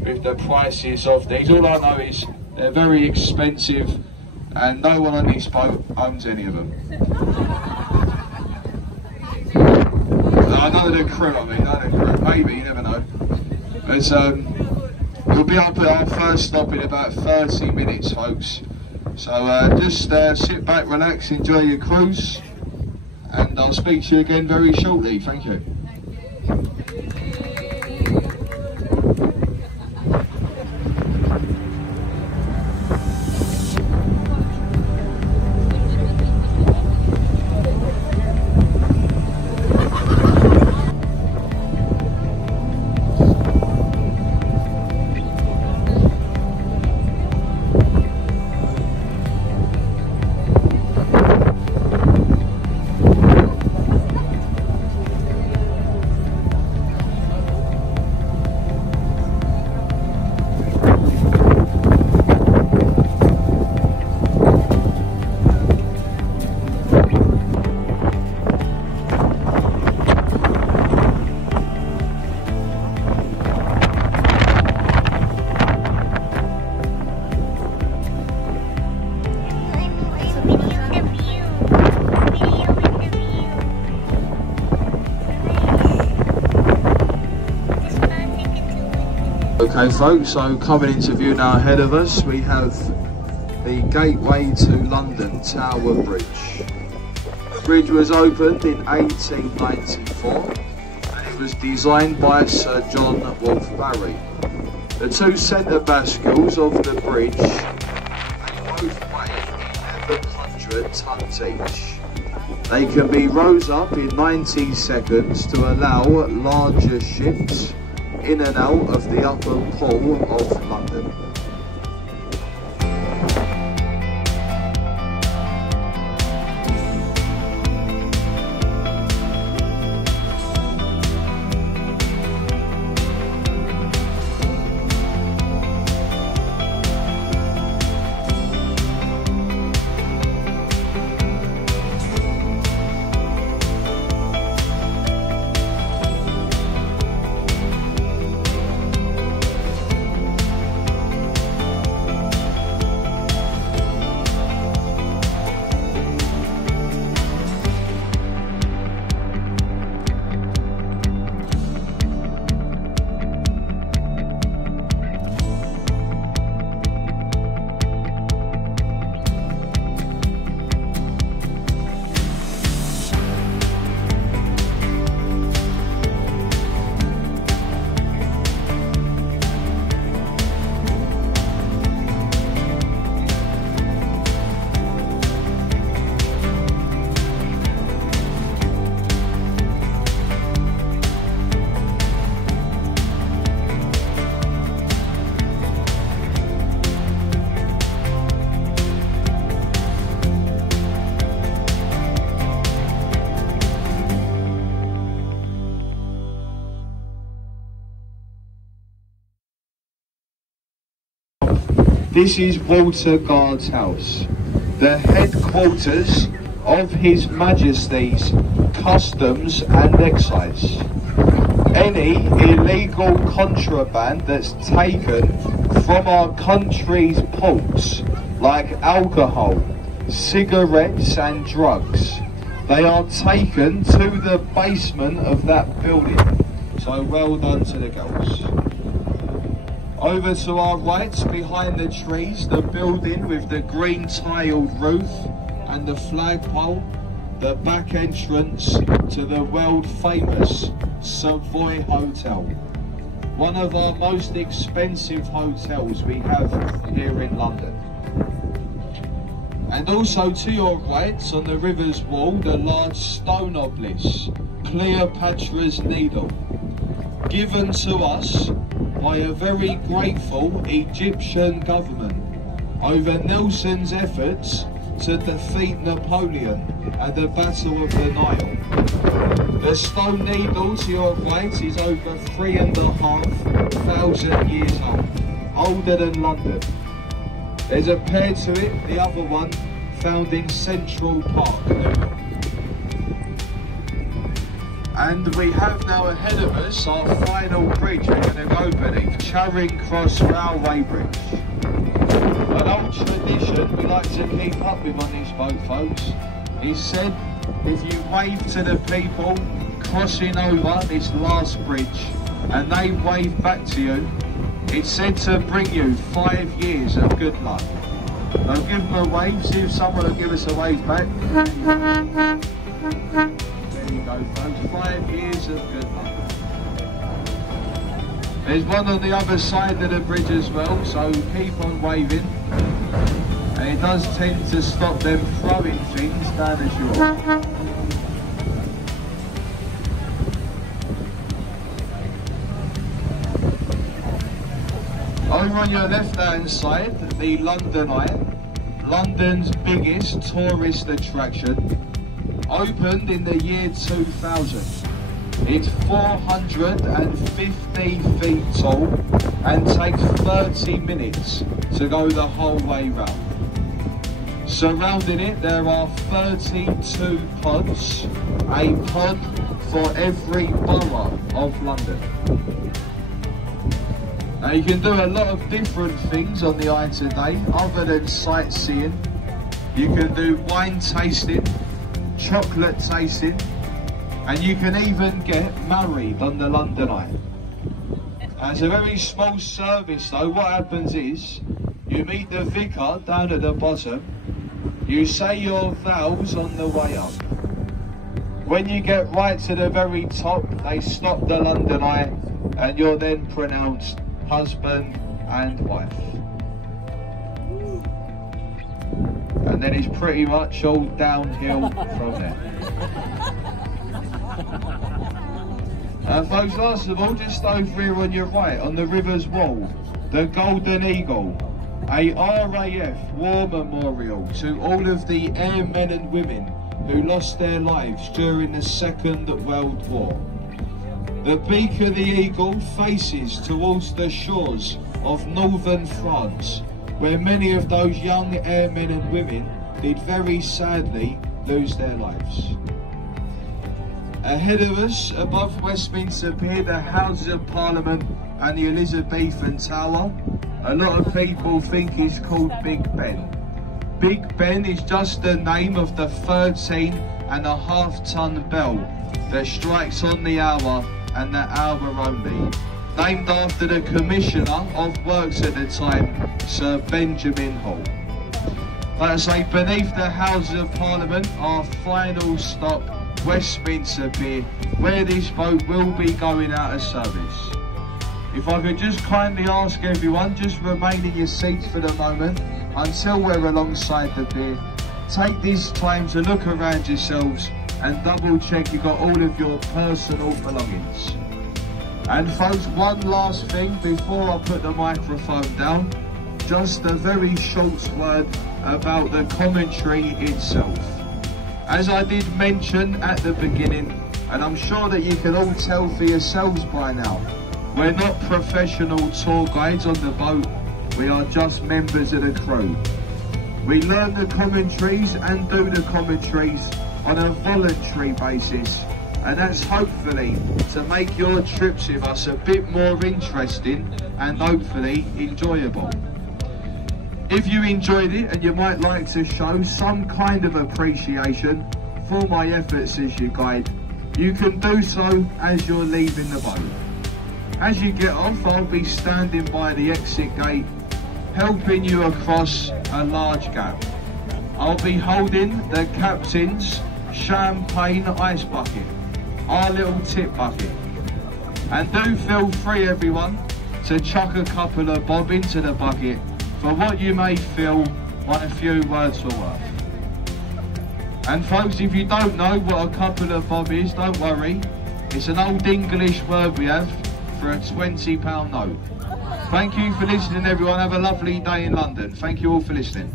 with the prices of these. All I know is they're very expensive and no one on this boat owns any of them. None of the crew, I mean, none of the crew. Maybe, you never know. But, we'll be up at our first stop in about 30 minutes, folks. So just sit back, relax, enjoy your cruise, and I'll speak to you again very shortly. Thank you. Okay folks, so coming into view now ahead of us, we have the Gateway to London Tower Bridge. The bridge was opened in 1894 and it was designed by Sir John Wolfe Barry. The two centre bascules of the bridge, they both weigh 1100 tons each. They can be rose up in 90 seconds to allow larger ships in and out of the upper pool of London. This is Walter Guard's house, the headquarters of His Majesty's Customs and Excise. Any illegal contraband that's taken from our country's ports, like alcohol, cigarettes and drugs, they are taken to the basement of that building. So well done to the girls. Over to our right, behind the trees, the building with the green tiled roof and the flagpole, the back entrance to the world famous Savoy Hotel. One of our most expensive hotels we have here in London. And also to your right, on the river's wall, the large stone obelisk, Cleopatra's Needle, given to us by a very grateful Egyptian government over Nelson's efforts to defeat Napoleon at the Battle of the Nile. The stone needle to your right is over 3,500 years old, older than London. There's a pair to it, the other one found in Central Park, New York. And we have now ahead of us our final bridge we're going to go beneath, Charing Cross Railway Bridge. An old tradition we like to keep up with on this boat, folks, is said if you wave to the people crossing over this last bridge and they wave back to you, it's said to bring you 5 years of good luck. I'll give them a wave, see if someone will give us a wave back. There you go, folks, 5 years of good luck. There's one on the other side of the bridge as well, so keep on waving. And it does tend to stop them throwing things down the shore. Over on your left hand side, the London Eye, London's biggest tourist attraction, opened in the year 2000. It's 450 feet tall and takes 30 minutes to go the whole way round. Surrounding it there are 32 pods, a pod for every borough of London. Now you can do a lot of different things on the Eye today other than sightseeing. You can do wine tasting, chocolate tasting, and you can even get married on the London Eye. It's a very small service though. What happens is you meet the vicar down at the bottom, you say your vows on the way up. When you get right to the very top, they stop the London Eye and you're then pronounced husband and wife. And then it's pretty much all downhill from there. Folks, last of all, just over here on your right, on the river's wall, the Golden Eagle, a RAF war memorial to all of the airmen and women who lost their lives during the Second World War. The beak of the eagle faces towards the shores of northern France, where many of those young airmen and women did very sadly lose their lives. Ahead of us, above Westminster Pier, the Houses of Parliament and the Elizabethan Tower, a lot of people think is called Big Ben. Big Ben is just the name of the 13.5-ton bell that strikes on the hour and the hour only, named after the Commissioner of Works at the time, Sir Benjamin Hall. Like I say, beneath the Houses of Parliament, our final stop, Westminster Pier, where this boat will be going out of service. If I could just kindly ask everyone, just remain in your seats for the moment until we're alongside the pier. Take this time to look around yourselves and double check you've got all of your personal belongings. And folks, one last thing before I put the microphone down, just a very short word about the commentary itself. As I did mention at the beginning, and I'm sure that you can all tell for yourselves by now, we're not professional tour guides on the boat, we are just members of the crew. We learn the commentaries and do the commentaries on a voluntary basis, and that's hopefully to make your trips with us a bit more interesting and hopefully enjoyable. If you enjoyed it and you might like to show some kind of appreciation for my efforts as your guide, you can do so as you're leaving the boat. As you get off, I'll be standing by the exit gate, helping you across a large gap. I'll be holding the captain's champagne ice bucket, our little tip bucket. And do feel free, everyone, to chuck a couple of bob into the bucket for what you may feel my few words are worth. And folks, if you don't know what a couple of bob is, don't worry. It's an old English word we have for a £20 note. Thank you for listening, everyone. Have a lovely day in London. Thank you all for listening.